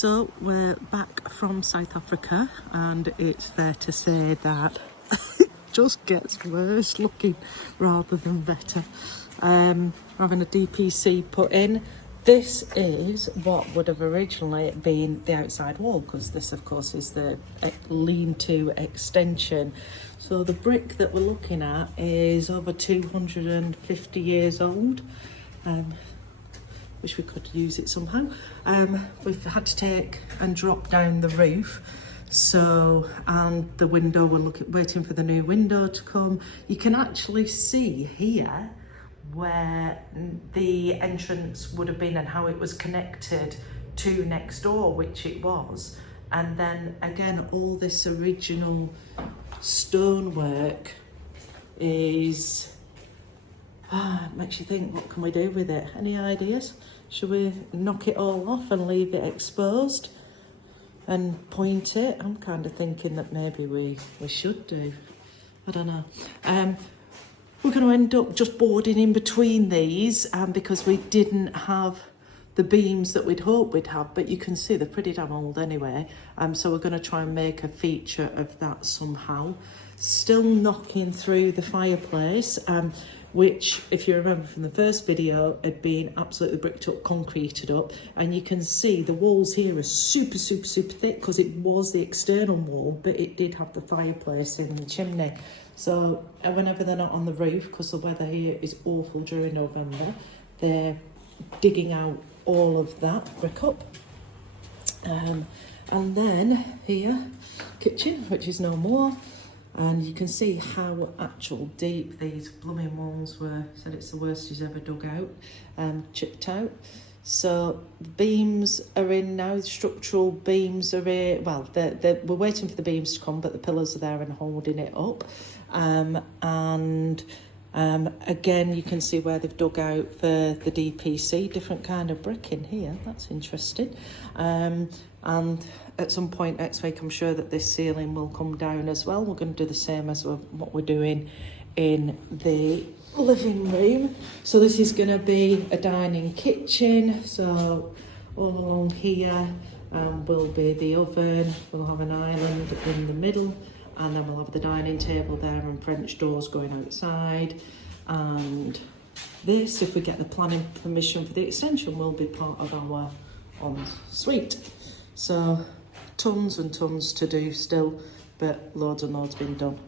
So we're back from South Africa and it's fair to say that it just gets worse looking rather than better. Having a DPC put in. This is what would have originally been the outside wall, because this of course is the lean-to extension. So the brick that we're looking at is over 250 years old. Wish we could use it somehow. We've had to take and drop down the roof. So, and the window, we're waiting for the new window to come. You can actually see here where the entrance would have been and how it was connected to next door, which it was. And then again, all this original stonework is, makes you think, what can we do with it? Any ideas? Should we knock it all off and leave it exposed and point it? I'm kind of thinking that maybe we should do. I don't know. We're going to end up just boarding in between these because we didn't have the beams that we'd hoped we'd have, but you can see they're pretty damn old anyway. So we're going to try and make a feature of that somehow. Still knocking through the fireplace, which, if you remember from the first video, had been absolutely bricked up, concreted up. And you can see the walls here are super thick because it was the external wall, but it did have the fireplace in the chimney. So whenever they're not on the roof, because the weather here is awful during November, they're digging out all of that brick up. And then here, kitchen, which is no more. And you can see how actual deep these blooming walls were. Said it's the worst he's ever dug out, chipped out. So the beams are in now, the structural beams are in. Well, we're waiting for the beams to come, but the pillars are there and holding it up. Again, you can see where they've dug out the DPC, different kind of brick in here. That's interesting. And at some point next week, I'm sure that this ceiling will come down as well. We're going to do the same as what we're doing in the living room. So this is going to be a dining kitchen. So all along here will be the oven. We'll have an island in the middle, and then we'll have the dining table there and French doors going outside. And this, if we get the planning permission for the extension, will be part of our ensuite. So tons and tons to do still, but loads and loads been done.